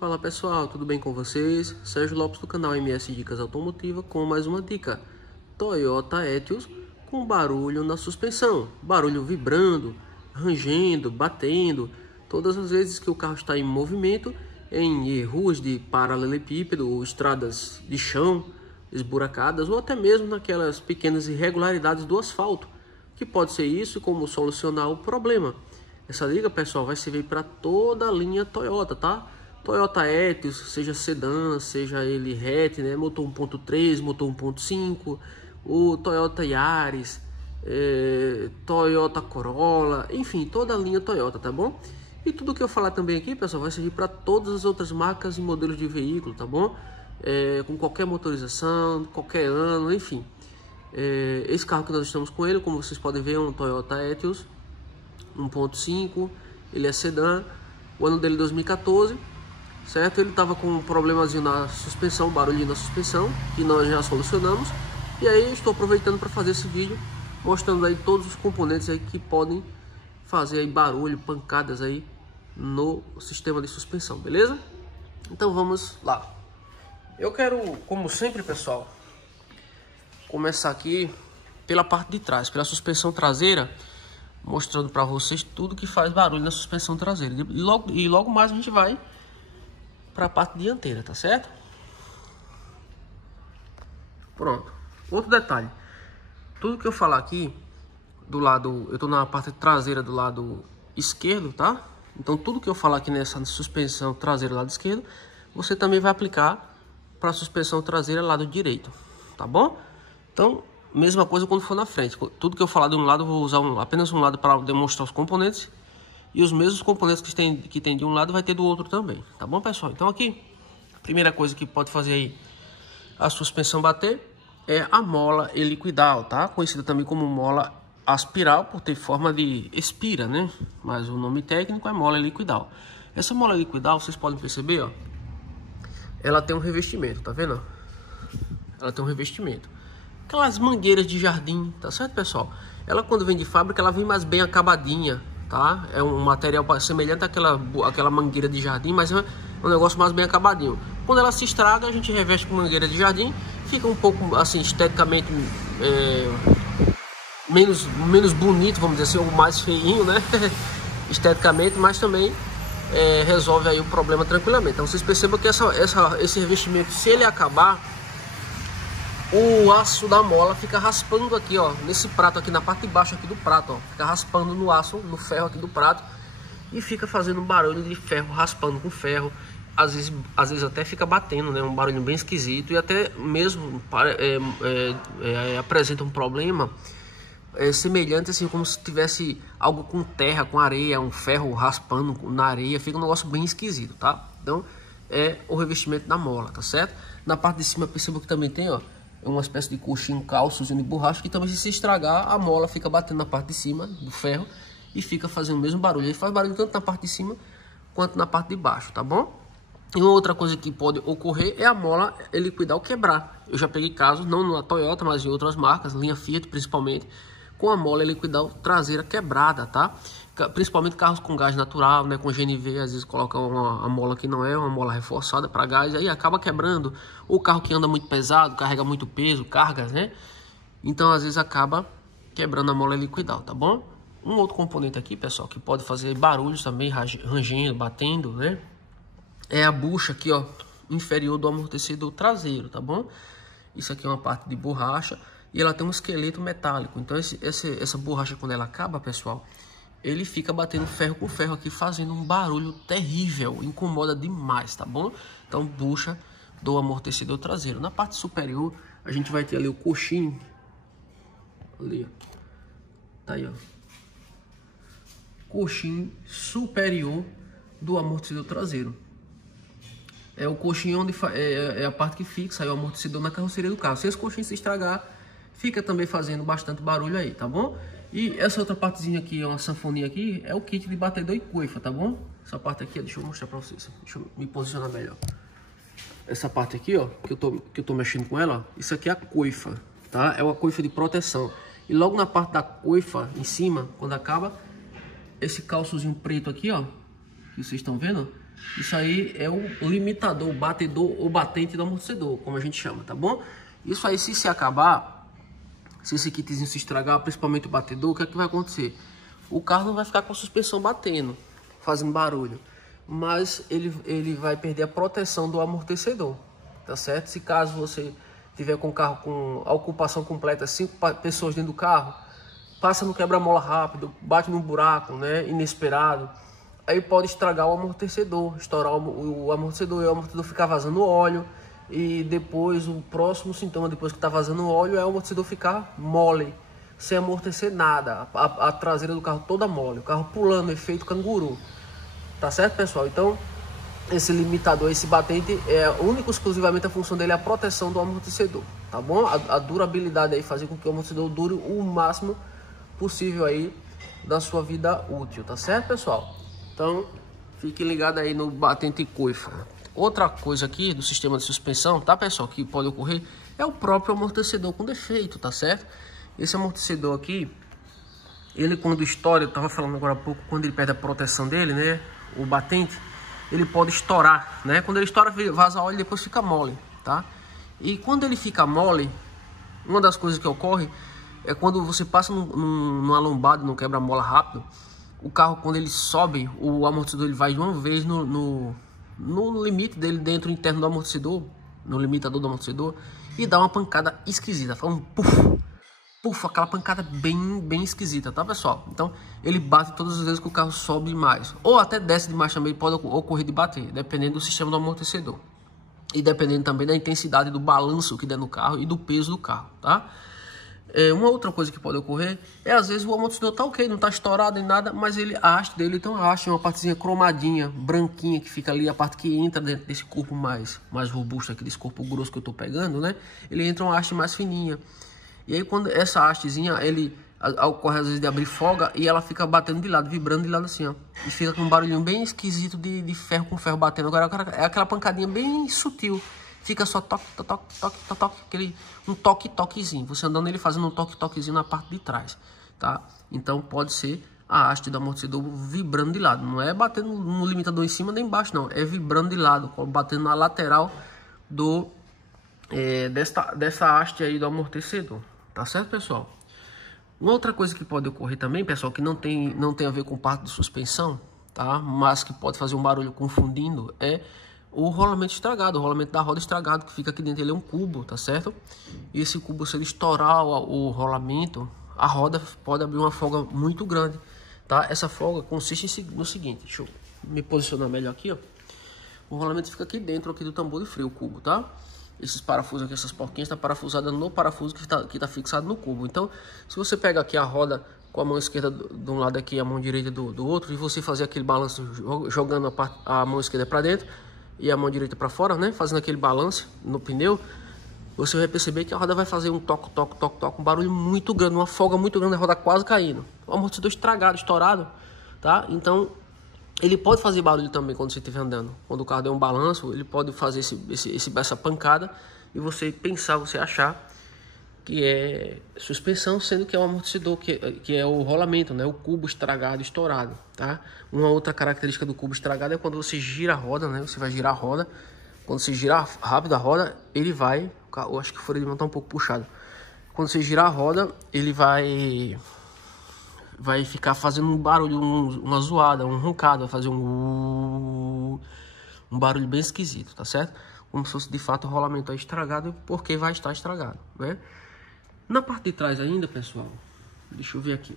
Fala pessoal, tudo bem com vocês? Sérgio Lopes do canal MS Dicas Automotiva com mais uma dica. Toyota Etios com barulho na suspensão, barulho vibrando, rangendo, batendo, todas as vezes que o carro está em movimento, em ruas de paralelepípedo ou estradas de chão esburacadas ou até mesmo naquelas pequenas irregularidades do asfalto, que pode ser isso como solucionar o problema. Essa dica, pessoal, vai servir para toda a linha Toyota, tá? Toyota Etios, seja sedã, seja ele hatch, né? Motor 1.3, motor 1.5, o Toyota Yaris, Toyota Corolla, enfim, toda a linha Toyota, tá bom? E tudo que eu falar também aqui, pessoal, vai servir para todas as outras marcas e modelos de veículo, tá bom? Com qualquer motorização, qualquer ano, enfim. Esse carro que nós estamos com ele, como vocês podem ver, é um Toyota Etios 1.5, ele é sedã, o ano dele é 2014, certo? Ele estava com um problemazinho na suspensão, barulhinho na suspensão, que nós já solucionamos. E aí eu estou aproveitando para fazer esse vídeo, mostrando aí todos os componentes aí que podem fazer aí barulho, pancadas aí no sistema de suspensão, beleza? Então vamos lá. Eu quero, como sempre, pessoal, começar aqui pela parte de trás, pela suspensão traseira, mostrando para vocês tudo que faz barulho na suspensão traseira. E logo mais a gente vai para a parte dianteira, tá certo? Pronto. Outro detalhe, tudo que eu falar aqui do lado, eu tô na parte traseira do lado esquerdo, tá? Então tudo que eu falar aqui nessa suspensão traseira do lado esquerdo, você também vai aplicar para a suspensão traseira lado direito, tá bom? Então mesma coisa quando for na frente. Tudo que eu falar de um lado, eu vou usar apenas um lado para demonstrar os componentes. E os mesmos componentes que tem de um lado vai ter do outro também. Tá bom, pessoal? Então aqui, a primeira coisa que pode fazer aí a suspensão bater é a mola helicoidal, tá? Conhecida também como mola aspiral, por ter forma de espira, né? Mas o nome técnico é mola helicoidal. Essa mola helicoidal, vocês podem perceber, ó. Ela tem um revestimento, tá vendo? Ela tem um revestimento. Aquelas mangueiras de jardim, tá certo, pessoal? Ela quando vem de fábrica, ela vem mais bem acabadinha, tá? É um material semelhante àquela mangueira de jardim, mas é um negócio mais bem acabadinho. Quando ela se estraga, a gente reveste com mangueira de jardim, fica um pouco assim esteticamente menos bonito, vamos dizer assim, ou mais feinho, né? Esteticamente, mas também resolve aí o problema tranquilamente. Então vocês percebam que esse revestimento, se ele acabar, o aço da mola fica raspando aqui, ó, nesse prato aqui, na parte de baixo aqui do prato, ó, fica raspando no aço, no ferro aqui do prato, e fica fazendo um barulho de ferro, raspando com ferro, às vezes até fica batendo, né, um barulho bem esquisito, e até mesmo apresenta um problema semelhante, assim, como se tivesse algo com terra, com areia, um ferro raspando na areia, fica um negócio bem esquisito, tá? Então, é o revestimento da mola, tá certo? Na parte de cima, perceba que também tem, ó, uma espécie de coxinho, calçozinho de borracha, que também se estragar, a mola fica batendo na parte de cima do ferro e fica fazendo o mesmo barulho. Ele faz barulho tanto na parte de cima quanto na parte de baixo, tá bom? E uma outra coisa que pode ocorrer é a mola helicoidal quebrar. Eu já peguei casos, não na Toyota, mas em outras marcas, linha Fiat principalmente, com a mola helicoidal traseira quebrada, tá? Principalmente carros com gás natural, né, com GNV, às vezes colocam a mola que não é uma mola reforçada para gás, aí acaba quebrando. O carro que anda muito pesado, carrega muito peso, cargas, né? Então às vezes acaba quebrando a mola helicoidal, tá bom? Um outro componente aqui, pessoal, que pode fazer barulhos também, rangendo, batendo, né? É a bucha aqui, ó, inferior do amortecedor traseiro, tá bom? Isso aqui é uma parte de borracha e ela tem um esqueleto metálico. Então essa borracha, quando ela acaba, pessoal, ele fica batendo ferro com ferro aqui, fazendo um barulho terrível, incomoda demais, tá bom? Então, bucha do amortecedor traseiro. Na parte superior, a gente vai ter ali o coxinho, ali, ó, tá aí, ó, coxinho superior do amortecedor traseiro. É o coxinho onde é a parte que fixa aí o amortecedor na carroceria do carro. Se esse coxinho se estragar, fica também fazendo bastante barulho aí, tá bom? E essa outra partezinha aqui, uma sanfoninha aqui, é o kit de batedor e coifa, tá bom? Essa parte aqui, deixa eu mostrar pra vocês. Deixa eu me posicionar melhor. Essa parte aqui, ó, que eu tô mexendo com ela, ó, isso aqui é a coifa, tá? É uma coifa de proteção. E logo na parte da coifa, em cima, quando acaba, esse calçozinho preto aqui, ó, que vocês estão vendo, Isso aí é o limitador, o batedor ou batente do amortecedor, como a gente chama, tá bom? Isso aí, se acabar, se esse kitzinho se estragar, principalmente o batedor, o que é que vai acontecer? O carro não vai ficar com a suspensão batendo, fazendo barulho, mas ele vai perder a proteção do amortecedor, tá certo? Se caso você tiver com o carro com a ocupação completa, 5 pessoas dentro do carro, passa no quebra-mola rápido, bate num buraco, né, inesperado, aí pode estragar o amortecedor, estourar o amortecedor e o amortecedor ficar vazando óleo. E depois o próximo sintoma, depois que está vazando óleo, é o amortecedor ficar mole, sem amortecer nada, a traseira do carro toda mole, o carro pulando, efeito canguru. Tá certo, pessoal? Então esse limitador, esse batente, único exclusivamente a função dele é a proteção do amortecedor, tá bom? A durabilidade aí, fazer com que o amortecedor dure o máximo possível aí da sua vida útil, tá certo, pessoal? Então fique ligado aí no batente coifa. Outra coisa aqui do sistema de suspensão, tá, pessoal, que pode ocorrer é o próprio amortecedor com defeito, tá certo? Esse amortecedor aqui, ele quando estoura, eu tava falando agora há pouco, quando ele perde a proteção dele, né, o batente, ele pode estourar, né? Quando ele estoura, vaza óleo e depois fica mole, tá? E quando ele fica mole, uma das coisas que ocorre é quando você passa numa lombada, num quebra-mola rápido, o carro, quando ele sobe, o amortecedor ele vai de uma vez no limite dele, dentro interno do amortecedor, no limitador do amortecedor, e dá uma pancada esquisita, faz um puff, puff, aquela pancada bem esquisita, tá, pessoal? Então ele bate todas as vezes que o carro sobe mais, ou até desce demais também, pode ocorrer de bater, dependendo do sistema do amortecedor e dependendo também da intensidade do balanço que der no carro e do peso do carro, tá? Uma outra coisa que pode ocorrer é, às vezes, o amortecedor tá ok, não tá estourado nem nada, mas a haste dele tem uma haste, uma partezinha cromadinha, branquinha, que fica ali, a parte que entra dentro desse corpo mais robusto aqui, desse corpo grosso que eu tô pegando, né? Ele entra uma haste mais fininha. E aí, quando essa hastezinha, ocorre às vezes de abrir folga e ela fica batendo de lado, vibrando de lado assim, ó. E fica com um barulhinho bem esquisito de ferro com ferro batendo. Agora é aquela pancadinha bem sutil. Fica só toque, um toquezinho. Você andando ele fazendo um toquezinho na parte de trás, tá? Então pode ser a haste do amortecedor vibrando de lado. Não é batendo no limitador em cima nem embaixo, não. É vibrando de lado, batendo na lateral dessa haste aí do amortecedor. Tá certo, pessoal? Uma outra coisa que pode ocorrer também, pessoal, que não tem a ver com parte de suspensão, tá? Mas que pode fazer um barulho confundindo, é o rolamento estragado, o rolamento da roda estragado, que fica aqui dentro. Ele é um cubo, tá certo? E esse cubo, se ele estourar o rolamento, a roda pode abrir uma folga muito grande, tá? Essa folga consiste no seguinte, deixa eu me posicionar melhor aqui, ó. O rolamento fica aqui dentro aqui do tambor de freio, o cubo, tá? Esses parafusos aqui, essas porquinhas, tá parafusada no parafuso que tá fixado no cubo. Então, se você pega aqui a roda com a mão esquerda de um lado aqui, a mão direita do outro, e você fazer aquele balanço jogando a mão esquerda para dentro e a mão direita para fora, né? Fazendo aquele balanço no pneu, você vai perceber que a roda vai fazer um toque, um barulho muito grande, uma folga muito grande, a roda quase caindo. O amortecedor estragado, estourado, tá? Então, ele pode fazer barulho também quando você estiver andando. Quando o carro der um balanço, ele pode fazer essa pancada e você achar que é suspensão, sendo que é o amortecedor, que é o rolamento, né? O cubo estragado, estourado, tá? Uma outra característica do cubo estragado é quando você gira a roda, né? Você vai girar a roda. Quando você girar rápido a roda, ele vai... Eu acho que o freio de mão tá um pouco puxado. Quando você girar a roda, ele vai ficar fazendo um barulho, uma zoada, um roncado, vai fazer um barulho bem esquisito, tá certo? Como se fosse de fato o rolamento aí estragado, porque vai estar estragado, né? Na parte de trás ainda, pessoal, deixa eu ver aqui.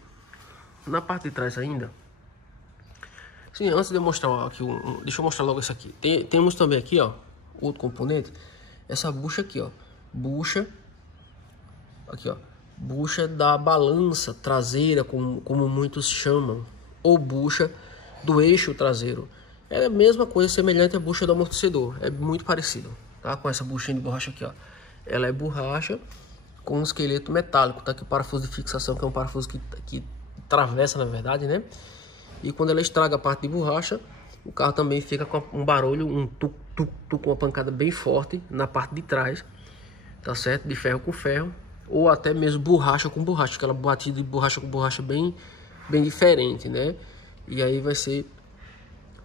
Na parte de trás ainda, sim, antes de eu mostrar aqui, deixa eu mostrar logo isso aqui. Temos também aqui, ó, outro componente, essa bucha aqui, ó, bucha, aqui, ó, bucha da balança traseira, como muitos chamam, ou bucha do eixo traseiro. É a mesma coisa, semelhante à bucha do amortecedor, é muito parecido, tá? Com essa buchinha de borracha aqui, ó, ela é borracha com um esqueleto metálico, tá? Aqui o parafuso de fixação, que é um parafuso que atravessa, na verdade, né? E quando ela estraga a parte de borracha, o carro também fica com um barulho, um tuc, com uma pancada bem forte na parte de trás, tá certo? De ferro com ferro, ou até mesmo borracha com borracha, aquela batida de borracha com borracha bem diferente, né? E aí vai ser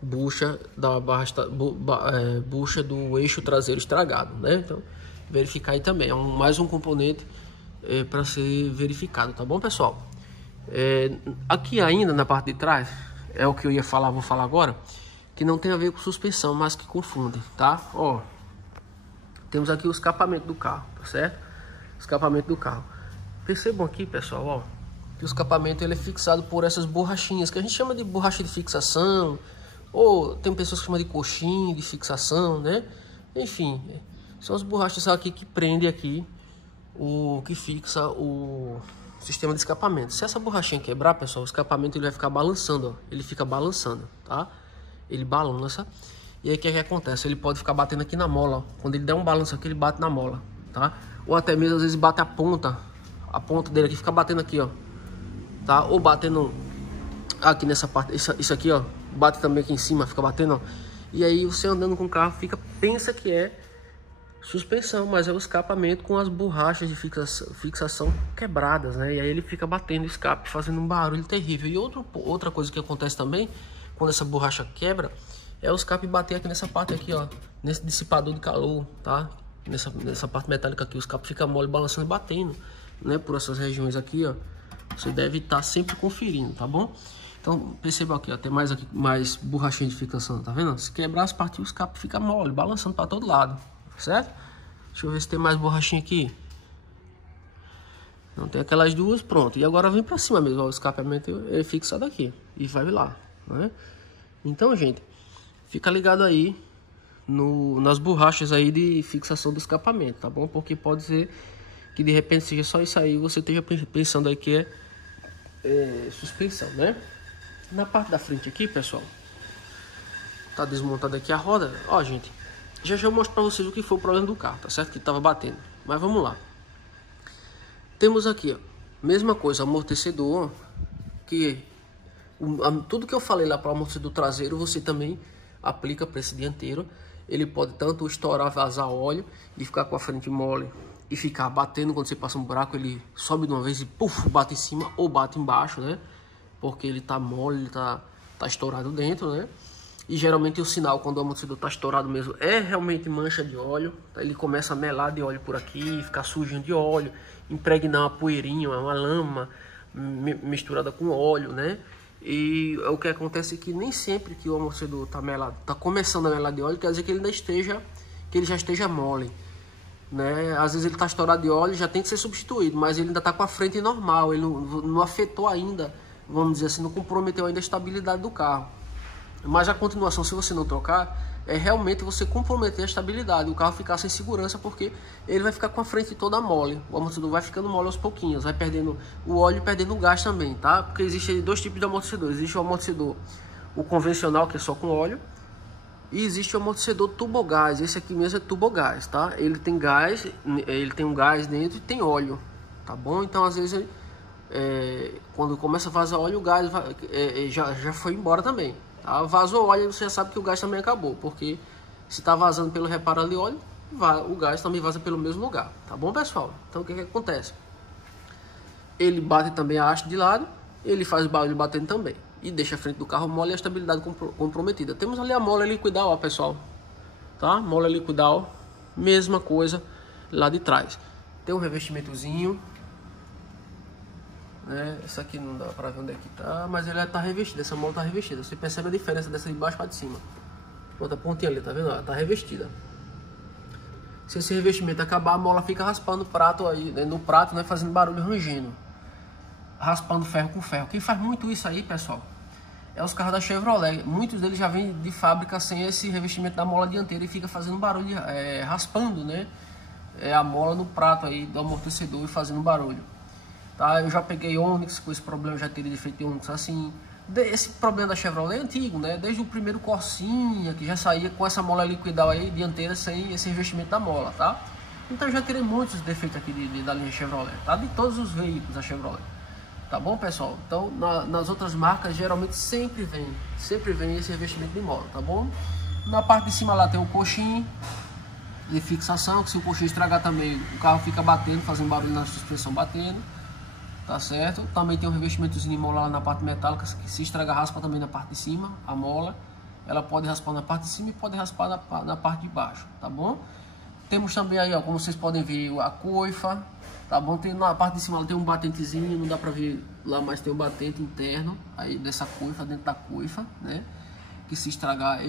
bucha da bucha do eixo traseiro estragado, né? Então, verificar aí também. É mais um componente para ser verificado, tá bom, pessoal? Aqui ainda na parte de trás, é o que eu ia falar, vou falar agora, que não tem a ver com suspensão, mas que confunde, tá? Ó, temos aqui o escapamento do carro, tá certo? Escapamento do carro. Percebam aqui, pessoal, ó, que o escapamento ele é fixado por essas borrachinhas, que a gente chama de borracha de fixação, ou tem pessoas que chamam de coxinha de fixação, né? Enfim, são as borrachas aqui que prendem aqui, que fixa o sistema de escapamento. Se essa borrachinha quebrar, pessoal, o escapamento ele vai ficar balançando, ó. Ele fica balançando, tá? Ele balança. E aí o que acontece? Ele pode ficar batendo aqui na mola, ó. Quando ele der um balanço aqui, ele bate na mola, tá? Ou até mesmo às vezes bate a ponta dele aqui, fica batendo aqui, ó, tá? Ou batendo aqui nessa parte, isso aqui, ó, bate também aqui em cima, fica batendo, ó. E aí você andando com o carro pensa que é suspensão, mas é o escapamento com as borrachas de fixação quebradas, né? E aí ele fica batendo o escape, fazendo um barulho terrível. E outra coisa que acontece também, quando essa borracha quebra, é o escape bater aqui nessa parte aqui, ó, nesse dissipador de calor, tá? Nessa parte metálica aqui, o escape fica mole, balançando e batendo, né? Por essas regiões aqui, ó. Você deve estar sempre conferindo, tá bom? Então, perceba aqui, ó, tem mais borrachinha de fixação, tá vendo? Se quebrar as partes, o escape fica mole, balançando para todo lado, certo? Deixa eu ver se tem mais borrachinha aqui. Não tem aquelas duas, pronto. E agora vem para cima mesmo, ó, o escapamento é fixado aqui e vai lá, né? Então, gente, fica ligado aí nas borrachas aí de fixação do escapamento, tá bom? Porque pode ser que de repente seja só isso aí, você esteja pensando aí que é suspensão, né? Na parte da frente aqui, pessoal, tá desmontada aqui a roda. Ó, gente, já eu mostro pra vocês o que foi o problema do carro, tá certo? Que tava batendo. Mas vamos lá. Temos aqui, ó, mesma coisa, amortecedor, que tudo que eu falei lá para o amortecedor traseiro, você também aplica para esse dianteiro. Ele pode tanto estourar, vazar óleo e ficar com a frente mole e ficar batendo quando você passa um buraco, ele sobe de uma vez e puf, bate em cima ou bate embaixo, né? Porque ele tá mole, ele tá estourado dentro, né? E geralmente o sinal quando o amortecedor tá estourado mesmo é realmente mancha de óleo. Ele começa a melar de óleo por aqui, ficar sujinho de óleo, impregnar uma poeirinha, uma lama misturada com óleo, né? E o que acontece é que nem sempre que o amortecedor tá melado, tá começando a melar de óleo, quer dizer que ele já esteja mole, né? Às vezes ele tá estourado de óleo, já tem que ser substituído, mas ele ainda tá com a frente normal, ele não afetou ainda, vamos dizer assim, não comprometeu ainda a estabilidade do carro. Mas a continuação, se você não trocar, é realmente você comprometer a estabilidade, o carro ficar sem segurança, porque ele vai ficar com a frente toda mole, o amortecedor vai ficando mole aos pouquinhos, vai perdendo o óleo e perdendo o gás também, tá? Porque existe dois tipos de amortecedor, existe o amortecedor, o convencional, que é só com óleo, e existe o amortecedor turbogás, esse aqui mesmo é turbogás, tá? Ele tem gás, ele tem um gás dentro e tem óleo, tá bom? Então às vezes, quando começa a vazar óleo, o gás já foi embora também. Tá? Vazou óleo, você já sabe que o gás também acabou, porque se está vazando pelo reparador de óleo, o gás também vaza pelo mesmo lugar, tá bom, pessoal? Então o que acontece? Ele bate também a haste de lado, ele faz barulho batendo também, e deixa a frente do carro mole e a estabilidade comprometida. Temos ali a mola liquidal, ó, pessoal, tá? Mola liquidal, mesma coisa lá de trás. Tem um revestimentozinho, essa aqui não dá pra ver onde é que tá, mas ele tá revestida, essa mola tá revestida. Você percebe a diferença dessa de baixo para de cima. Outra pontinha ali, tá vendo? Ela tá revestida. Se esse revestimento acabar, a mola fica raspando o prato aí, né? No prato, né? Fazendo barulho, rangendo, raspando ferro com ferro. Quem faz muito isso aí, pessoal, é os carros da Chevrolet. Muitos deles já vêm de fábrica sem esse revestimento da mola dianteira e fica fazendo barulho, raspando, né? A mola no prato aí do amortecedor e fazendo barulho. Tá, eu já peguei Onix com esse problema, já teria defeito de Onix assim. Esse problema da Chevrolet é antigo, né? Desde o primeiro Corsinha, que já saía com essa mola liquidal aí dianteira sem esse revestimento da mola, tá? Então eu já terei muitos defeitos aqui da linha Chevrolet, tá? De todos os veículos da Chevrolet. Tá bom, pessoal? Então nas outras marcas geralmente sempre vem esse revestimento de mola, tá bom? Na parte de cima lá tem o coxinho de fixação, que se o coxinho estragar também, o carro fica batendo, fazendo barulho na suspensão batendo. Tá certo? Também tem um revestimentozinho de mola lá na parte metálica, que se estraga raspa também na parte de cima, a mola. ela pode raspar na parte de cima e pode raspar na parte de baixo, tá bom? Temos também aí, ó, como vocês podem ver, a coifa, tá bom? Tem na parte de cima, ela tem um batentezinho, não dá pra ver lá, mas tem um batente interno aí dessa coifa, dentro da coifa, né? Que se estragar,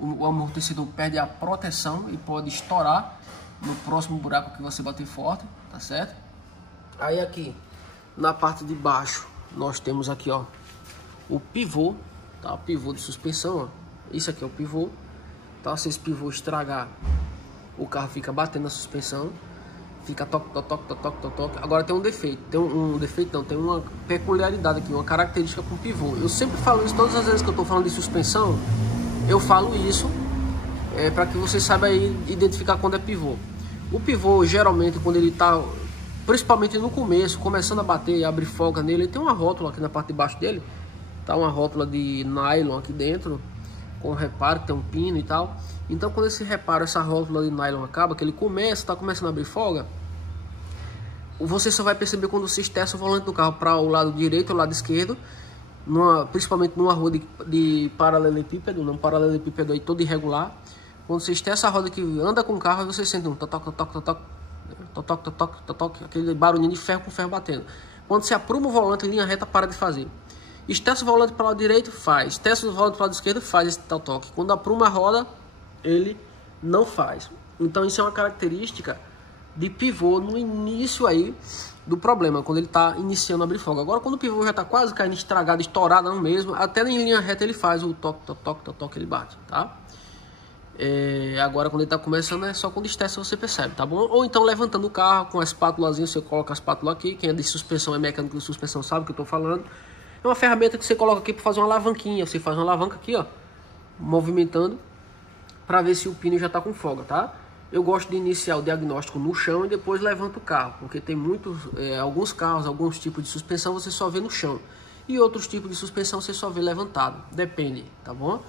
o amortecedor perde a proteção e pode estourar no próximo buraco que você bater forte, tá certo? Aí aqui, na parte de baixo, nós temos aqui, ó, o pivô, tá? O pivô de suspensão, ó. Isso aqui é o pivô, tá? Se esse pivô estragar, o carro fica batendo na suspensão, fica toque, toque, toque, toque, toque, toque. Agora tem um defeito, tem uma peculiaridade aqui, uma característica com o pivô. Eu sempre falo isso, todas as vezes que eu tô falando de suspensão, eu falo isso para que você saiba aí identificar quando é pivô. O pivô, geralmente, quando ele tá, principalmente no começo, começando a bater e abrir folga nele, ele tem uma rótula aqui na parte de baixo dele, tá? Uma rótula de nylon aqui dentro, com reparo, tem um pino e tal. Então, quando esse reparo, essa rótula de nylon acaba, que ele tá começando a abrir folga, você só vai perceber quando você estessa o volante do carro para o lado direito ou o lado esquerdo, principalmente numa rua de paralelepípedo, um paralelepípedo aí todo irregular. Quando você estessa a roda que anda com o carro, você sente um toque, toque, toque, toque, toque, toque, aquele barulhinho de ferro com ferro batendo. Quando você apruma o volante em linha reta, para de fazer. Estessa o volante para o lado direito, faz. Estessa o volante para o lado esquerdo, faz esse tal toque. Quando apruma a roda, ele não faz. Então isso é uma característica de pivô no início aí do problema, quando ele está iniciando a abrir folga. Agora, quando o pivô já está quase caindo, estragado, estourado, não mesmo, até em linha reta ele faz o toque, toque, toque, toque, ele bate, tá? Agora, quando ele está começando, é só quando estessa você percebe, tá bom? Ou então levantando o carro com a espátulazinha, você coloca a espátula aqui. Quem é de suspensão, é mecânico de suspensão, sabe o que eu estou falando. É uma ferramenta que você coloca aqui para fazer uma alavanquinha. Você faz uma alavanca aqui, ó, movimentando, para ver se o pino já está com folga, tá? Eu gosto de iniciar o diagnóstico no chão e depois levanto o carro, porque tem alguns carros, alguns tipos de suspensão você só vê no chão e outros tipos de suspensão você só vê levantado, depende, tá bom?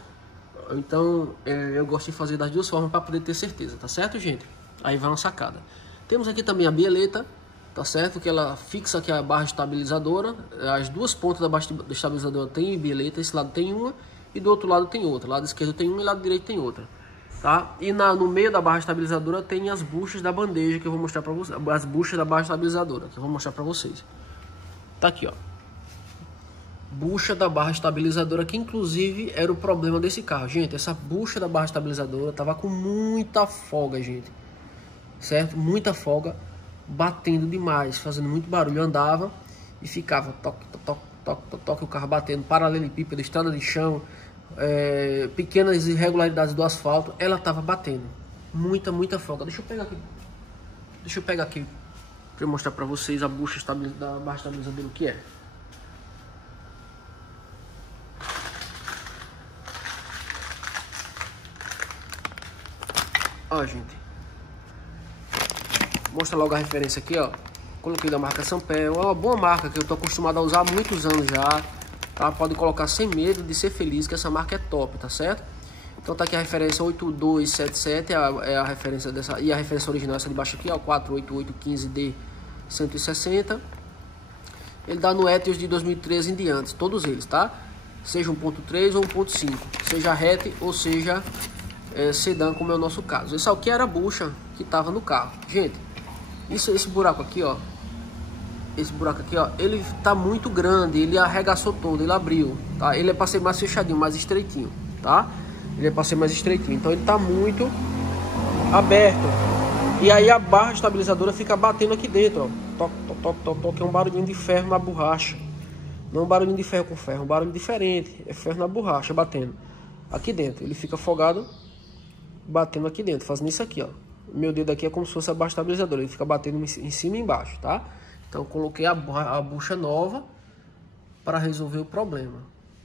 Então eu gosto de fazer das duas formas para poder ter certeza, tá certo, gente? Aí vai uma sacada. Temos aqui também a bieleta, tá certo? Que ela fixa aqui a barra estabilizadora. As duas pontas da barra estabilizadora tem bieleta, esse lado tem uma e do outro lado tem outra. Lado esquerdo tem uma e lado direito tem outra. Tá? E no meio da barra estabilizadora tem as buchas da bandeja que eu vou mostrar para vocês. As buchas da barra estabilizadora que eu vou mostrar para vocês. Tá aqui, ó. Bucha da barra estabilizadora, que inclusive era o problema desse carro. Gente, essa bucha da barra estabilizadora tava com muita folga, gente. Certo? Muita folga, batendo demais, fazendo muito barulho. Eu andava e ficava toque, toque, toque, toque, o carro batendo, paralelepípedo, estrada de chão. Pequenas irregularidades do asfalto, ela tava batendo muita folga. Deixa eu pegar aqui para mostrar para vocês a bucha da barra estabilizadora, o que é. Ó, gente, mostra logo a referência aqui, ó. Coloquei da marca Sampel, é uma boa marca que eu tô acostumado a usar há muitos anos já. Tá? Pode colocar sem medo de ser feliz, que essa marca é top, tá certo? Então tá aqui a referência 8277, é a referência dessa, e a referência original essa de baixo aqui, ó, 48815D160. Ele dá no Etios de 2013 em diante, todos eles, tá? Seja 1.3 ou 1.5, seja hatch ou seja sedã, como é o nosso caso. Esse aqui era a bucha que tava no carro. Gente, esse buraco aqui, ó. Esse buraco aqui, ó, ele tá muito grande, ele arregaçou todo, ele abriu, tá? Ele é para ser mais fechadinho, mais estreitinho, tá? Ele é para ser mais estreitinho, então ele tá muito aberto. E aí a barra estabilizadora fica batendo aqui dentro, ó. Toque, toque, toque, toque, toque, é um barulhinho de ferro na borracha. Não é um barulhinho de ferro com ferro, é um barulho diferente, é ferro na borracha batendo. Aqui dentro, ele fica folgado, batendo aqui dentro, fazendo isso aqui, ó. Meu dedo aqui é como se fosse a barra estabilizadora, ele fica batendo em cima e embaixo, tá? Então eu coloquei a bucha nova para resolver o problema.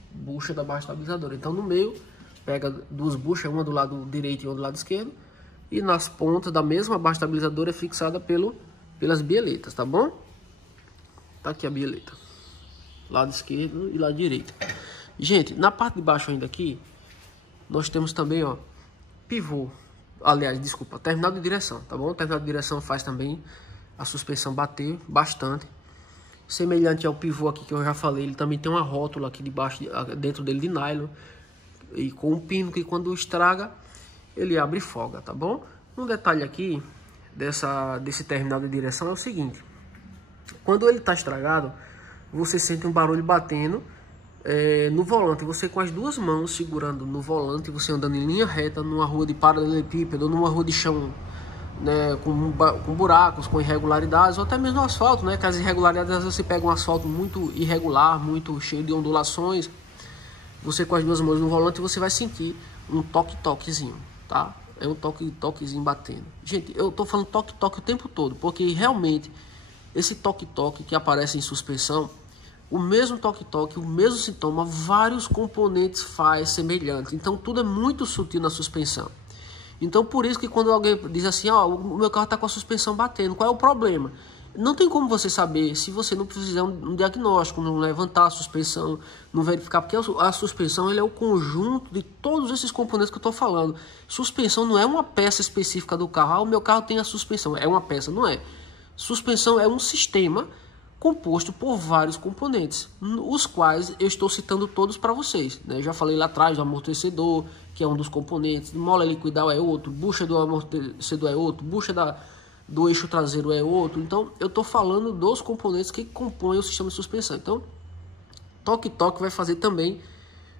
Bucha da barra estabilizadora. Então no meio, pega duas buchas, uma do lado direito e uma do lado esquerdo. E nas pontas da mesma barra estabilizadora é fixada pelas bieletas, tá bom? Tá aqui a bieleta. Lado esquerdo e lado direito. Gente, na parte de baixo ainda aqui, nós temos também, ó, pivô. Aliás, desculpa, terminal de direção, tá bom? O terminal de direção faz também a suspensão bater bastante. Semelhante ao pivô aqui que eu já falei, ele também tem uma rótula aqui debaixo, dentro dele de nylon. e com o pino que quando estraga, ele abre folga, tá bom? Um detalhe aqui desse terminal de direção é o seguinte: quando ele está estragado, você sente um barulho batendo no volante. Você com as duas mãos segurando no volante, você andando em linha reta numa rua de paralelepípedo ou numa rua de chão, né, com buracos, com irregularidades, ou até mesmo no asfalto, né, que as irregularidades, às vezes você pega um asfalto muito irregular, muito cheio de ondulações. Você com as duas mãos no volante, você vai sentir um toque-toquezinho, tá? É um toque-toquezinho batendo. Gente, eu tô falando toque-toque o tempo todo, porque realmente esse toque-toque que aparece em suspensão, o mesmo toque-toque, o mesmo sintoma, vários componentes faz semelhante. Então tudo é muito sutil na suspensão. Então por isso que quando alguém diz assim, ó, o meu carro está com a suspensão batendo, qual é o problema? Não tem como você saber se você não fizer um diagnóstico, não levantar a suspensão, não verificar, porque a suspensão ele é o conjunto de todos esses componentes que eu estou falando. Suspensão não é uma peça específica do carro. Ah, o meu carro tem a suspensão, é uma peça, não é. Suspensão é um sistema composto por vários componentes, os quais eu estou citando todos para vocês, né? Já falei lá atrás do amortecedor, que é um dos componentes, mola liquidal é outro, bucha do amortecedor é outro, bucha do eixo traseiro é outro. Então eu estou falando dos componentes que compõem o sistema de suspensão. Então toque-toque vai fazer também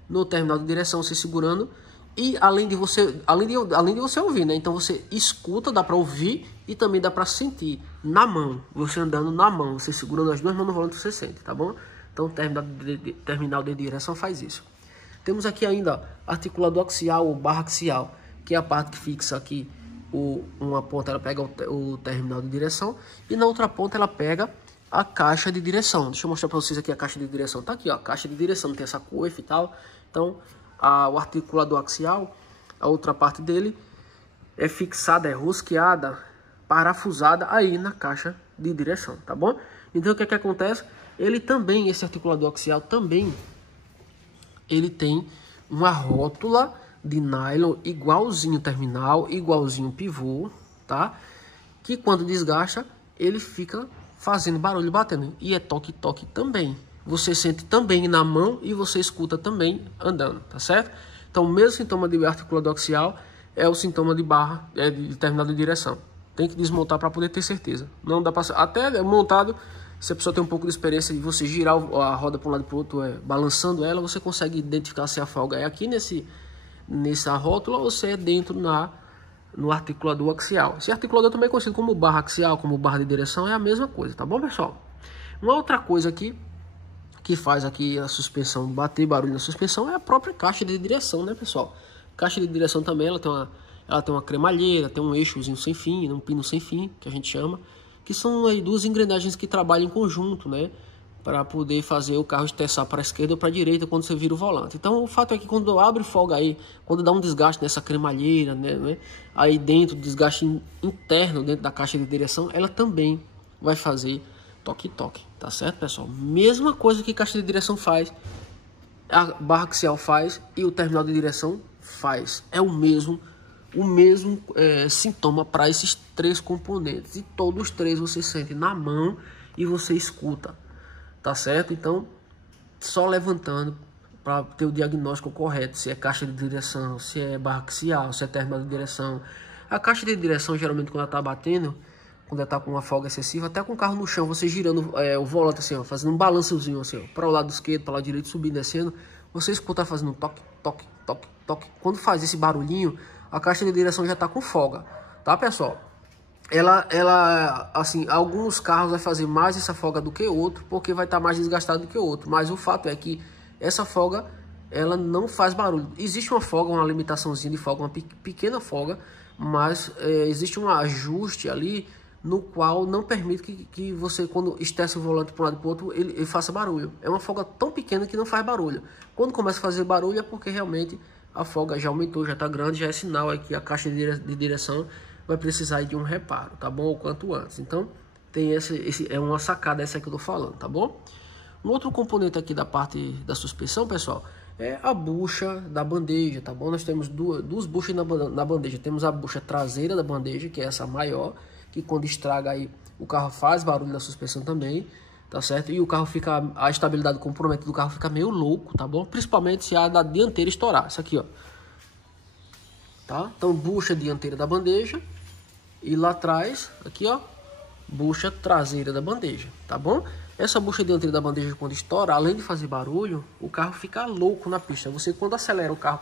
no terminal de direção, você segurando. E além de você ouvir, né? Então você escuta, dá para ouvir e também dá para sentir na mão. Você andando na mão, você segurando as duas mãos no volante, você sente, tá bom? Então o terminal de direção faz isso. Temos aqui ainda articulador axial ou barra axial, que é a parte que fixa aqui. Uma ponta ela pega o terminal de direção e na outra ponta ela pega a caixa de direção. Deixa eu mostrar para vocês aqui a caixa de direção. Tá aqui, ó, a caixa de direção, tem essa coifa e tal. Então o articulador axial, a outra parte dele é fixada, é rosqueada, parafusada aí na caixa de direção, tá bom? Então o que é que acontece? Ele também, esse articulador axial também, ele tem uma rótula de nylon igualzinho terminal, igualzinho pivô, tá? Que quando desgasta, ele fica fazendo barulho batendo. E é toque-toque também. Você sente também na mão e você escuta também andando, tá certo? Então o mesmo sintoma de articulador axial é o sintoma de barra, de terminal de direção. Tem que desmontar para poder ter certeza. Não dá para até montado, se a pessoa tem um pouco de experiência de você girar a roda para um lado e para o outro, balançando ela, você consegue identificar se a folga é aqui nessa rótula ou se é dentro no articulador axial. Esse articulador também é conhecido como barra axial, como barra de direção, é a mesma coisa, tá bom, pessoal? Uma outra coisa aqui que faz aqui a suspensão bater barulho na suspensão é a própria caixa de direção, né, pessoal? Caixa de direção também, ela tem uma cremalheira, tem um eixozinho sem fim, um pino sem fim, que a gente chama, que são aí duas engrenagens que trabalham em conjunto, né, para poder fazer o carro estressar para a esquerda ou para a direita quando você vira o volante. Então o fato é que quando abre folga aí, quando dá um desgaste nessa cremalheira, né, aí dentro, desgaste interno dentro da caixa de direção, ela também vai fazer toque-toque, tá certo, pessoal? Mesma coisa que caixa de direção faz, a barra axial faz e o terminal de direção faz. É o mesmo sintoma para esses três componentes. E todos os três você sente na mão e você escuta, tá certo? Então, só levantando para ter o diagnóstico correto, se é caixa de direção, se é barra axial, se é terminal de direção. A caixa de direção, geralmente, quando ela tá batendo, quando ela tá com uma folga excessiva, até com o carro no chão, você girando o volante assim, ó, fazendo um balançozinho assim, para o lado esquerdo, para o lado direito, subindo, descendo, você escuta fazendo toque, toque, toque, toque. Quando faz esse barulhinho, a caixa de direção já tá com folga, tá, pessoal? Ela assim, alguns carros vai fazer mais essa folga do que outro, porque vai estar mais desgastado do que o outro, mas o fato é que essa folga, ela não faz barulho. Existe uma folga, uma limitaçãozinha de folga, uma pequena folga, mas existe um ajuste ali no qual não permite que você, quando estresse o volante para um lado e para o outro, ele faça barulho. É uma folga tão pequena que não faz barulho. Quando começa a fazer barulho é porque realmente a folga já aumentou, já está grande, já é sinal aí que a caixa de direção vai precisar de um reparo, tá bom? O quanto antes. Então, tem é uma sacada essa que eu tô falando, tá bom? Um outro componente aqui da parte da suspensão, pessoal, é a bucha da bandeja, tá bom? Nós temos duas buchas na bandeja. Temos a bucha traseira da bandeja, que é essa maior, que quando estraga aí o carro faz barulho na suspensão também. tá certo? E o carro fica, a estabilidade comprometida do carro fica meio louco, tá bom? Principalmente se a da dianteira estourar, isso aqui, ó. Tá? Então, bucha dianteira da bandeja e lá atrás, aqui, ó, bucha traseira da bandeja, tá bom? Essa bucha dianteira da bandeja, quando estoura, além de fazer barulho, o carro fica louco na pista. Você, quando acelera o carro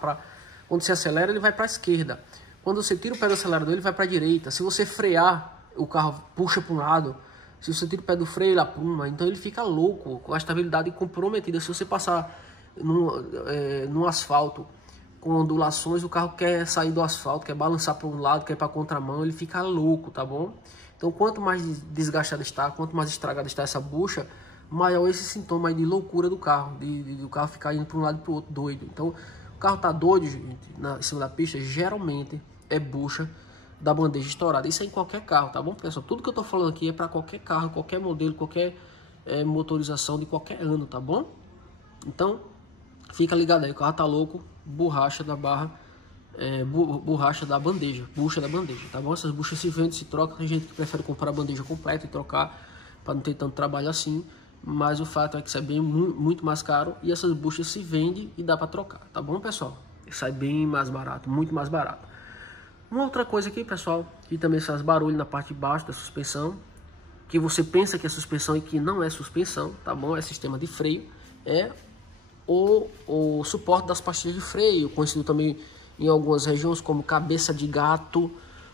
quando você acelera, ele vai para a esquerda. Quando você tira o pé do acelerador, ele vai para a direita. Se você frear, o carro puxa para um lado. Se você tira o pé do freio, ele apruma. Então ele fica louco, com a estabilidade comprometida. Se você passar no asfalto com ondulações, o carro quer sair do asfalto, quer balançar para um lado, quer ir para a contramão, ele fica louco, tá bom? Então, quanto mais desgastada está, quanto mais estragada está essa bucha, maior esse sintoma aí de loucura do carro, do carro ficar indo para um lado e para o outro doido. Então, o carro tá doido, gente, em cima da pista, geralmente é bucha da bandeja estourada. Isso é em qualquer carro, tá bom, pessoal? Tudo que eu tô falando aqui é para qualquer carro, qualquer modelo, qualquer motorização de qualquer ano, tá bom? Então, fica ligado aí, o carro tá louco, borracha da barra, borracha da bandeja, bucha da bandeja, tá bom? Essas buchas se vendem, se trocam. Tem gente que prefere comprar a bandeja completa e trocar para não ter tanto trabalho assim, mas o fato é que sai bem muito mais caro e essas buchas se vendem e dá para trocar, tá bom, pessoal? Sai bem mais barato, muito mais barato. Uma outra coisa aqui, pessoal, que também faz barulho na parte de baixo da suspensão, que você pensa que é suspensão e que não é suspensão, tá bom? É sistema de freio, é o suporte das pastilhas de freio, conhecido também em algumas regiões como cabeça de gato,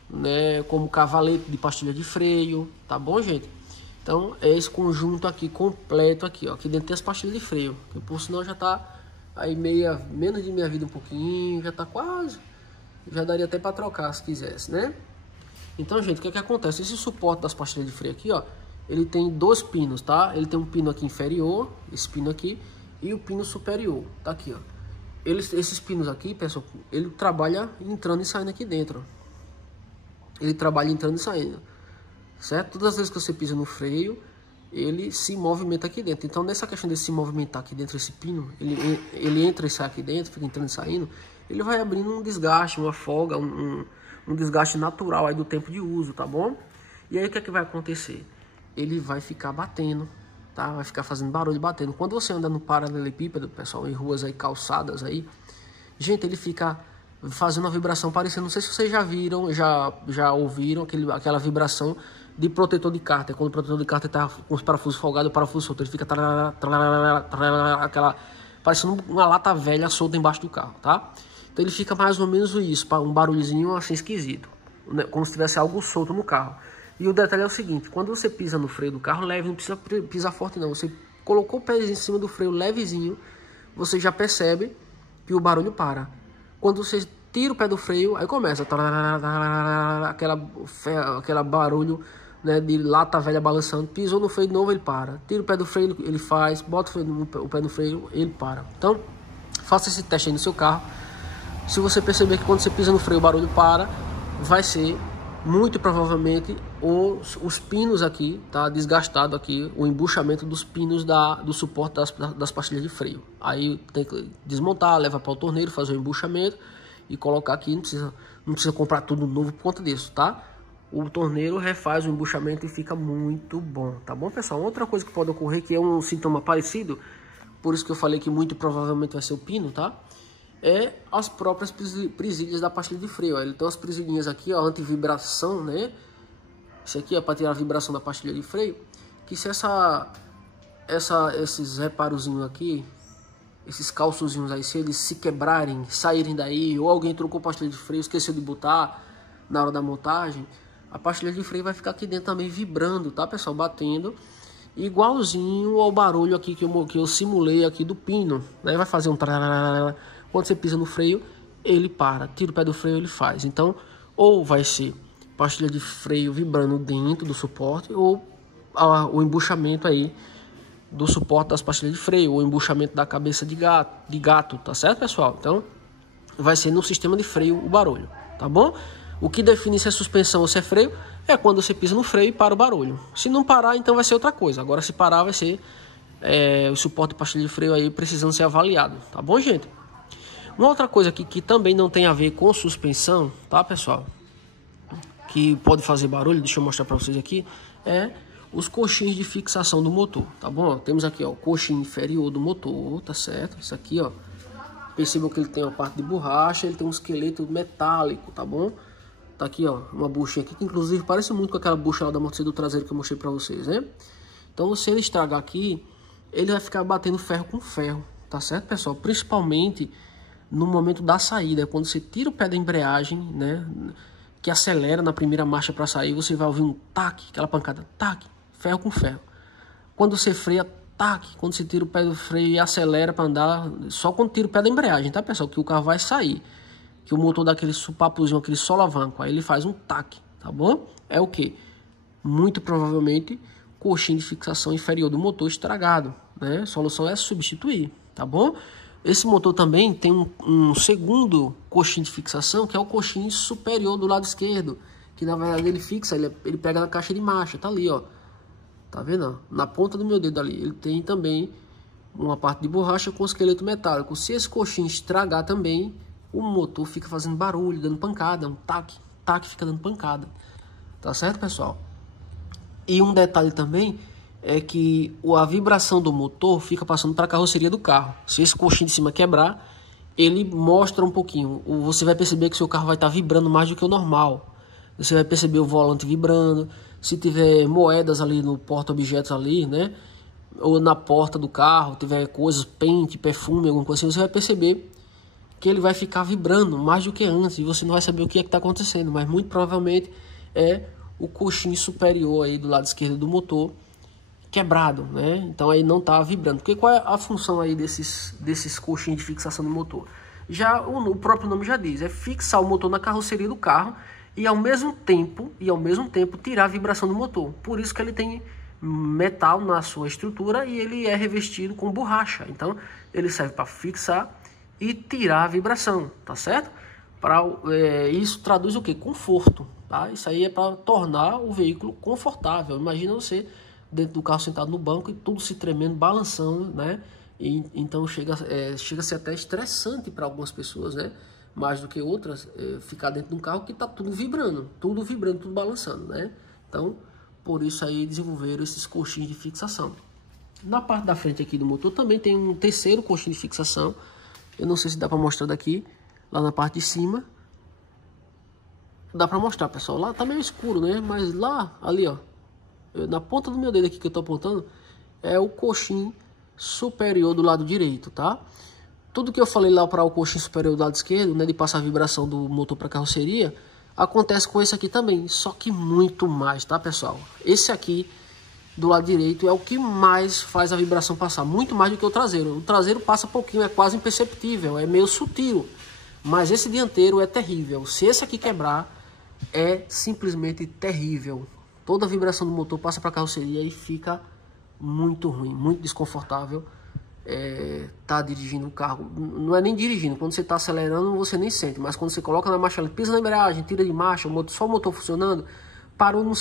né, como cavalete de pastilha de freio, tá bom, gente? Então é esse conjunto aqui completo aqui, ó, aqui dentro tem as pastilhas de freio, que por sinal já tá aí menos de meia vida um pouquinho, já tá quase, já daria até para trocar se quisesse, né? Então, gente, o que é que acontece? Esse suporte das pastilhas de freio aqui, ó, ele tem dois pinos, tá? Ele tem um pino aqui inferior, esse pino aqui, e o pino superior, tá aqui, ó. Esses pinos aqui, pessoal, ele trabalha entrando e saindo aqui dentro. Ele trabalha entrando e saindo, certo? Todas as vezes que você pisa no freio, ele se movimenta aqui dentro. Então, nessa questão de se movimentar aqui dentro desse pino, ele entra e sai aqui dentro, fica entrando e saindo, ele vai abrindo um desgaste, uma folga, um desgaste natural aí do tempo de uso, tá bom? E aí, o que é que vai acontecer? Ele vai ficar batendo, tá? Vai ficar fazendo barulho batendo. Quando você anda no paralelepípedo, pessoal, em ruas aí, calçadas aí, gente, ele fica fazendo uma vibração parecendo, não sei se vocês já viram, já ouviram aquela vibração de protetor de cárter. Quando o protetor de cárter tá com os parafusos folgados, o parafuso solto, ele fica aquela, parecendo uma lata velha solta embaixo do carro, tá? Então ele fica mais ou menos isso, um barulhozinho assim esquisito, né? Como se tivesse algo solto no carro. E o detalhe é o seguinte, quando você pisa no freio do carro leve, não precisa pisar forte não, você colocou o pé em cima do freio levezinho, você já percebe que o barulho para. Quando você tira o pé do freio, aí começa aquela barulho, né, de lata velha balançando. Pisou no freio de novo, ele para. Tira o pé do freio, ele faz. Bota o pé no freio, ele para. Então, faça esse teste aí no seu carro. Se você perceber que quando você pisa no freio o barulho para, vai ser muito provavelmente os pinos aqui, tá desgastado aqui, o embuchamento dos pinos do suporte das pastilhas de freio. Aí tem que desmontar, levar para o torneiro, fazer o embuchamento e colocar aqui. Não precisa comprar tudo novo por conta disso, tá? O torneiro refaz o embuchamento e fica muito bom, tá bom, pessoal? Outra coisa que pode ocorrer, que é um sintoma parecido, por isso que eu falei que muito provavelmente vai ser o pino, tá? É as próprias presilhas da pastilha de freio. Ele tem umas presilhinhas aqui, ó, anti-vibração, né? Isso aqui é para tirar a vibração da pastilha de freio. Que se esses reparozinhos aqui, esses calçozinhos aí, se eles se quebrarem, saírem daí, ou alguém trocou a pastilha de freio, esqueceu de botar na hora da montagem, a pastilha de freio vai ficar aqui dentro também vibrando, tá, pessoal? Batendo. Igualzinho ao barulho aqui que eu simulei aqui do pino, né? Vai fazer um trararara. Quando você pisa no freio, ele para. Tira o pé do freio, ele faz. Então, ou vai ser pastilha de freio vibrando dentro do suporte, ou o embuchamento aí do suporte das pastilhas de freio, ou o embuchamento da cabeça de gato, tá certo, pessoal? Então, vai ser no sistema de freio o barulho, tá bom? O que define se é suspensão ou se é freio é quando você pisa no freio e para o barulho. Se não parar, então vai ser outra coisa. Agora, se parar, vai ser o suporte de pastilha de freio aí precisando ser avaliado, tá bom, gente? Uma outra coisa aqui que também não tem a ver com suspensão, tá, pessoal? Que pode fazer barulho, deixa eu mostrar para vocês aqui, é os coxins de fixação do motor, tá bom? Temos aqui, ó, o coxim inferior do motor, tá certo? Isso aqui, ó, percebam que ele tem uma parte de borracha, ele tem um esqueleto metálico, tá bom? Tá aqui, ó, uma buchinha aqui, que inclusive parece muito com aquela bucha lá do amortecedor traseiro que eu mostrei pra vocês, né? Então, se ele estragar aqui, ele vai ficar batendo ferro com ferro, tá certo, pessoal? Principalmente no momento da saída, quando você tira o pé da embreagem, né, que acelera na primeira marcha para sair, você vai ouvir um taque, aquela pancada, taque, ferro com ferro. Quando você freia, taque, quando você tira o pé do freio e acelera para andar, só quando tira o pé da embreagem, tá, pessoal? Que o carro vai sair, que o motor dá aquele supapozinho, aquele solavanco, aí ele faz um taque, tá bom? É o que? Muito provavelmente coxim de fixação inferior do motor estragado, né? A solução é substituir, tá bom? Esse motor também tem um segundo coxim de fixação, que é o coxim superior do lado esquerdo, que na verdade ele fixa, ele pega na caixa de marcha, tá ali, ó. Tá vendo? Na ponta do meu dedo ali, ele tem também uma parte de borracha com esqueleto metálico. Se esse coxim estragar também, o motor fica fazendo barulho, dando pancada, um taque fica dando pancada. Tá certo, pessoal? E um detalhe também é que a vibração do motor fica passando para a carroceria do carro. Se esse coxim de cima quebrar, ele mostra um pouquinho. Você vai perceber que seu carro vai estar vibrando mais do que o normal. Você vai perceber o volante vibrando. Se tiver moedas ali no porta-objetos ali, né? Ou na porta do carro, tiver coisas, pente, perfume, alguma coisa assim, você vai perceber que ele vai ficar vibrando mais do que antes. E você não vai saber o que é que está acontecendo. Mas muito provavelmente é o coxim superior aí do lado esquerdo do motor quebrado, né? Então aí não tá vibrando. Porque qual é a função aí desses coxins de fixação do motor? Já o próprio nome já diz, é fixar o motor na carroceria do carro e ao mesmo tempo tirar a vibração do motor. Por isso que ele tem metal na sua estrutura e ele é revestido com borracha. Então ele serve para fixar e tirar a vibração, tá certo? Isso traduz o que? Conforto, tá? Isso aí é para tornar o veículo confortável. Imagina você dentro do carro sentado no banco e tudo se tremendo, balançando, né? Então chega a ser até estressante para algumas pessoas, né? Mais do que outras, ficar dentro de um carro que está tudo vibrando, tudo balançando, né? Então, por isso aí desenvolveram esses coxins de fixação. Na parte da frente aqui do motor também tem um terceiro coxim de fixação. Eu não sei se dá para mostrar daqui, lá na parte de cima. Dá para mostrar, pessoal. Lá tá meio escuro, né? Mas lá, ali, ó, na ponta do meu dedo aqui que eu tô apontando, é o coxim superior do lado direito, tá? Tudo que eu falei lá para o coxim superior do lado esquerdo, né, de passar a vibração do motor para a carroceria, acontece com esse aqui também, só que muito mais, tá, pessoal? Esse aqui do lado direito é o que mais faz a vibração passar, muito mais do que o traseiro. O traseiro passa pouquinho, é quase imperceptível, é meio sutil, mas esse dianteiro é terrível. Se esse aqui quebrar, é simplesmente terrível. Toda a vibração do motor passa para a carroceria e fica muito ruim, muito desconfortável. Tá dirigindo o carro, não é nem dirigindo, quando você está acelerando você nem sente, mas quando você coloca na marcha, pisa na embreagem, tira de marcha, só o motor funcionando, parou no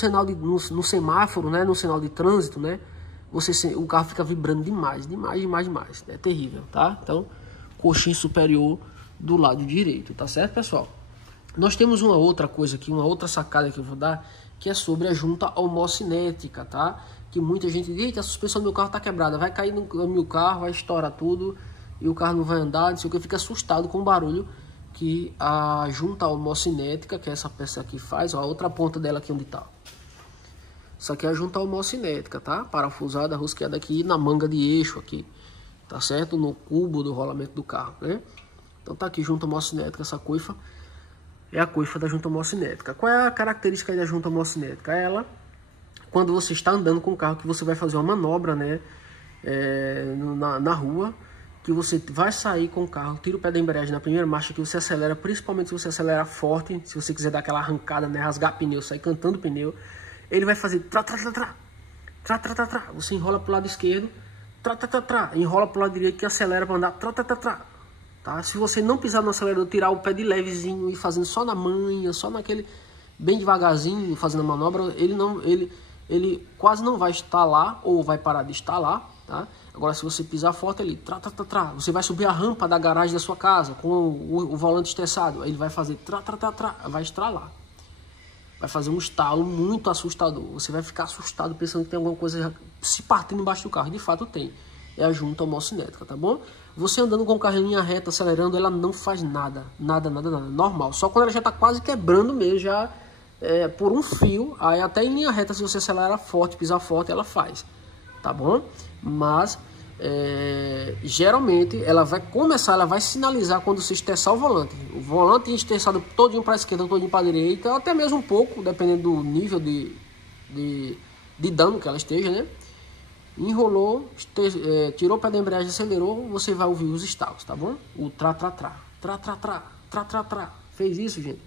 semáforo, né, no sinal de trânsito, né, o carro fica vibrando demais, é terrível, tá? Então, coxim superior do lado direito, tá certo, pessoal? Nós temos uma outra coisa aqui, uma outra sacada que eu vou dar, que é sobre a junta homocinética, tá? Que muita gente diz, eita, a suspensão do meu carro tá quebrada, vai cair no meu carro, vai estourar tudo e o carro não vai andar, não sei o que, fica assustado com o barulho que a junta homocinética, que é essa peça aqui faz, ó, a outra ponta dela aqui onde tá. Isso aqui é a junta homocinética, tá? Parafusada, rosqueada aqui na manga de eixo aqui, tá certo? No cubo do rolamento do carro, né? Então tá aqui junta homocinética, essa coifa é a coifa da junta homocinética. Qual é a característica aí da junta homocinética? Ela, quando você está andando com o carro, que você vai fazer uma manobra, né, na rua, que você vai sair com o carro, tira o pé da embreagem na primeira marcha, que você acelera, principalmente se você acelera forte, se você quiser dar aquela arrancada, né, rasgar pneu, sair cantando pneu, ele vai fazer tra, tra, tra, tra, tra, tra, tra, tra. Você enrola pro lado esquerdo, tra, tra, tra, tra, enrola pro lado direito, que acelera para andar, tra, tra, tra, tra. Tá? Se você não pisar no acelerador, tirar o pé de levezinho e fazendo só na manha, só naquele bem devagarzinho, fazendo a manobra, ele quase não vai estalar ou vai parar de estalar, tá? Agora, se você pisar forte, ele tra, tra, tra, tra, você vai subir a rampa da garagem da sua casa com o volante estressado, aí ele vai fazer tra, tra, tra, tra, vai estralar. vai fazer um estalo muito assustador. Você vai ficar assustado pensando que tem alguma coisa se partindo embaixo do carro. De fato tem. É a junta homocinética, tá bom? Você andando com o carro em linha reta, acelerando, ela não faz nada. Nada. Normal. Só quando ela já tá quase quebrando mesmo, já por um fio. Aí até em linha reta, se você acelera forte, pisar forte, ela faz. Tá bom? Mas geralmente ela vai sinalizar quando você estressar o volante estressado todinho para a esquerda, todinho para a direita, até mesmo um pouco, dependendo do nível de dano que ela esteja, né? Enrolou, tirou o pé da embreagem, acelerou, você vai ouvir os estalos, tá bom? O tra. Fez isso, gente?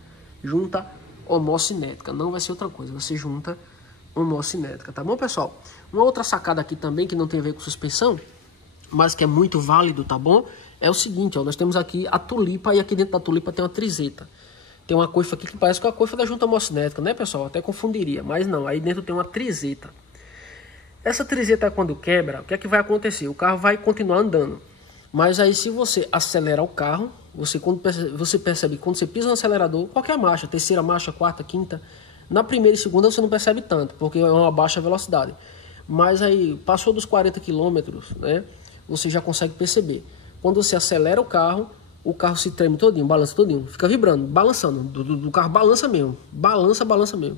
Junta homocinética, não vai ser outra coisa, vai ser junta homocinética, tá bom, pessoal? Uma outra sacada aqui também, que não tem a ver com suspensão, mas que é muito válido, tá bom? É o seguinte, ó, nós temos aqui a tulipa e aqui dentro da tulipa tem uma trizeta. Tem uma coifa aqui que parece com a coifa da junta homocinética, né, pessoal? Até confundiria, mas não, aí dentro tem uma trizeta. Essa trizeta, quando quebra, o que é que vai acontecer? O carro vai continuar andando, mas aí se você acelera o carro, você percebe quando você pisa no acelerador, qualquer marcha, terceira marcha, quarta, quinta, na primeira e segunda você não percebe tanto, porque é uma baixa velocidade. Mas aí, passou dos 40 km, né, você já consegue perceber. Quando você acelera o carro se treme todinho, balança todinho, fica vibrando, balançando, do carro balança mesmo, balança mesmo,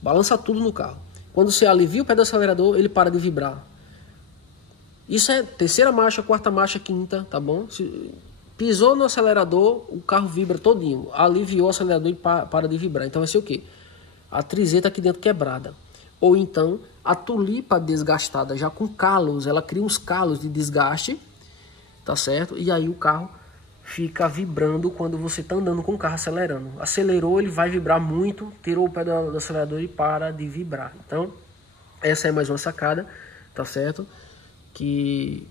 balança tudo no carro. Quando você alivia o pé do acelerador, ele para de vibrar. Isso é terceira marcha, quarta marcha, quinta, tá bom? Pisou no acelerador, o carro vibra todinho, aliviou o acelerador e para de vibrar. Então vai ser o quê? A trizeta aqui dentro quebrada. Ou então a tulipa desgastada, já com calos, ela cria uns calos de desgaste, tá certo? E aí o carro fica vibrando quando você está andando com o carro acelerando. Acelerou, ele vai vibrar muito, tirou o pé do acelerador e para de vibrar. Então, essa é mais uma sacada, tá certo? Que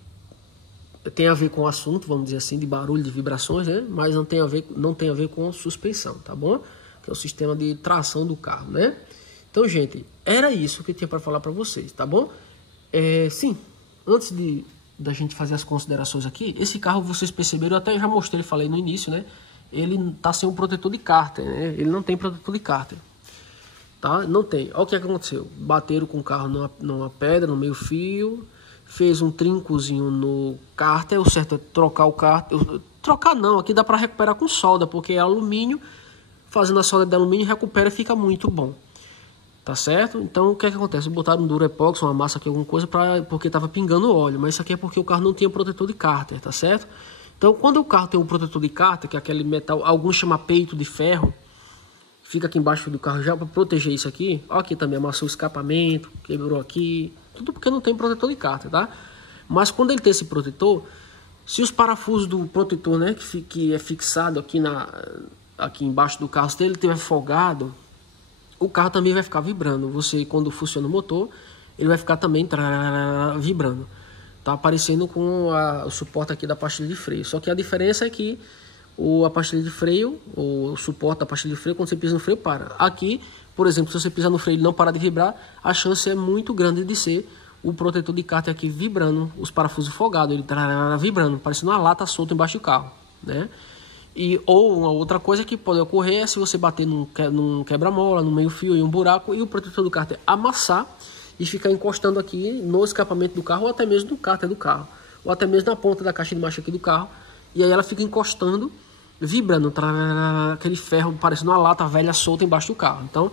tem a ver com o assunto, vamos dizer assim, de barulho, de vibrações, né? Mas não tem a ver com suspensão, tá bom? Que é o sistema de tração do carro, né? Então, gente, era isso que eu tinha para falar para vocês, tá bom? Sim, antes da gente fazer as considerações aqui, esse carro, vocês perceberam, eu até já mostrei, falei no início, né? Ele tá sem um protetor de cárter, né? Ele não tem protetor de cárter, tá? Não tem. Olha o que aconteceu. Bateram com o carro numa pedra, no meio fio, fez um trincozinho no cárter. O certo é trocar o cárter. Trocar não, aqui dá para recuperar com solda, porque é alumínio. Fazendo a solda de alumínio, recupera e fica muito bom. Tá certo? Então o que é que acontece? Botaram um durepox, uma massa aqui, alguma coisa, porque estava pingando óleo. Mas isso aqui é porque o carro não tinha protetor de cárter, tá certo? Então quando o carro tem um protetor de cárter, que é aquele metal, alguns chamam peito de ferro, fica aqui embaixo do carro já para proteger isso aqui. Ó, aqui também amassou o escapamento, quebrou aqui, tudo porque não tem protetor de cárter, tá? Mas quando ele tem esse protetor, se os parafusos do protetor, né, que é fixado aqui embaixo do carro, se ele estiver folgado, o carro também vai ficar vibrando. Você, quando funciona o motor, ele vai ficar também vibrando. Tá aparecendo com o suporte aqui da pastilha de freio. Só que a diferença é que a pastilha de freio, o suporte da pastilha de freio, quando você pisa no freio, para. Aqui, por exemplo, se você pisar no freio e ele não parar de vibrar, a chance é muito grande de ser o protetor de cárter aqui vibrando, os parafusos folgados, ele vibrando, parecendo uma lata solta embaixo do carro, né? Ou uma outra coisa que pode ocorrer é se você bater num quebra-mola, no meio fio e um buraco, e o protetor do cárter amassar e ficar encostando aqui no escapamento do carro, ou até mesmo no cárter do carro, ou até mesmo na ponta da caixa de marcha aqui do carro, e aí ela fica encostando, vibrando, aquele ferro parecendo uma lata velha solta embaixo do carro. Então,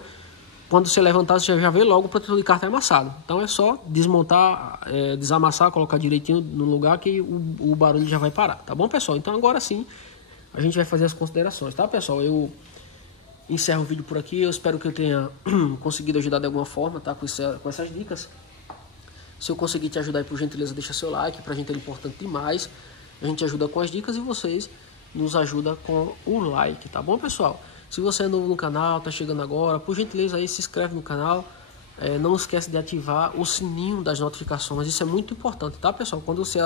quando você levantar, você já vê logo o protetor de cárter amassado. Então é só desmontar, desamassar, colocar direitinho no lugar que o barulho já vai parar, tá bom, pessoal? Então agora sim, a gente vai fazer as considerações, tá, pessoal? Eu encerro o vídeo por aqui. Eu espero que eu tenha conseguido ajudar de alguma forma, tá? Com essas dicas. Se eu conseguir te ajudar aí, por gentileza, deixa seu like. Pra gente é importante demais. A gente ajuda com as dicas e vocês nos ajudam com o like, tá bom, pessoal? Se você é novo no canal, tá chegando agora, por gentileza aí, se inscreve no canal. Não esquece de ativar o sininho das notificações. Isso é muito importante, tá, pessoal? Quando você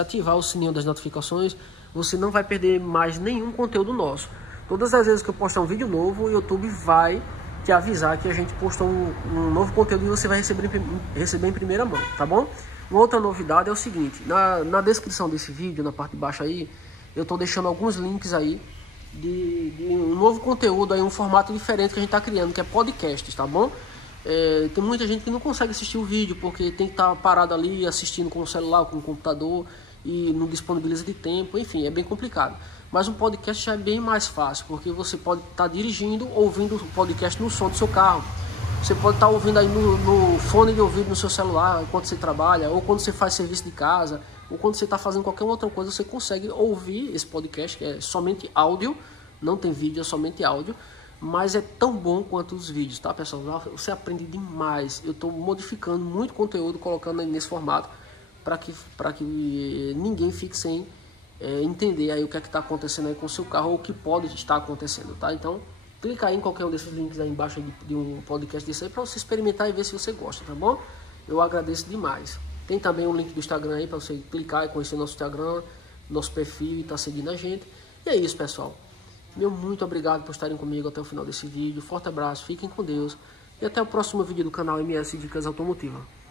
ativar o sininho das notificações, você não vai perder mais nenhum conteúdo nosso. Todas as vezes que eu postar um vídeo novo, o YouTube vai te avisar que a gente postou um novo conteúdo e você vai receber em primeira mão, tá bom? Uma outra novidade é o seguinte, na descrição desse vídeo, na parte de baixo aí, eu tô deixando alguns links aí de um novo conteúdo, aí, um formato diferente que a gente está criando, que é podcast, tá bom? Tem muita gente que não consegue assistir o vídeo porque tem que estar parado ali assistindo com o celular, com o computador e não disponibiliza de tempo, enfim, é bem complicado. Mas um podcast já é bem mais fácil, porque você pode estar dirigindo, ouvindo o podcast no som do seu carro. Você pode estar ouvindo aí no fone de ouvido no seu celular, enquanto você trabalha, ou quando você faz serviço de casa, ou quando você está fazendo qualquer outra coisa, você consegue ouvir esse podcast, que é somente áudio, não tem vídeo, é somente áudio, mas é tão bom quanto os vídeos, tá, pessoal? Você aprende demais. Eu estou modificando muito conteúdo, colocando aí nesse formato, para que ninguém fique sem entender aí o que é que está acontecendo aí com o seu carro, ou o que pode estar acontecendo, tá? Então, clica aí em qualquer um desses links aí embaixo de um podcast desse aí para você experimentar e ver se você gosta, tá bom? Eu agradeço demais. Tem também um link do Instagram aí para você clicar e conhecer nosso Instagram, nosso perfil e estar seguindo a gente. E é isso, pessoal. Meu muito obrigado por estarem comigo até o final desse vídeo. Forte abraço, fiquem com Deus e até o próximo vídeo do canal MS Dicas Automotivas.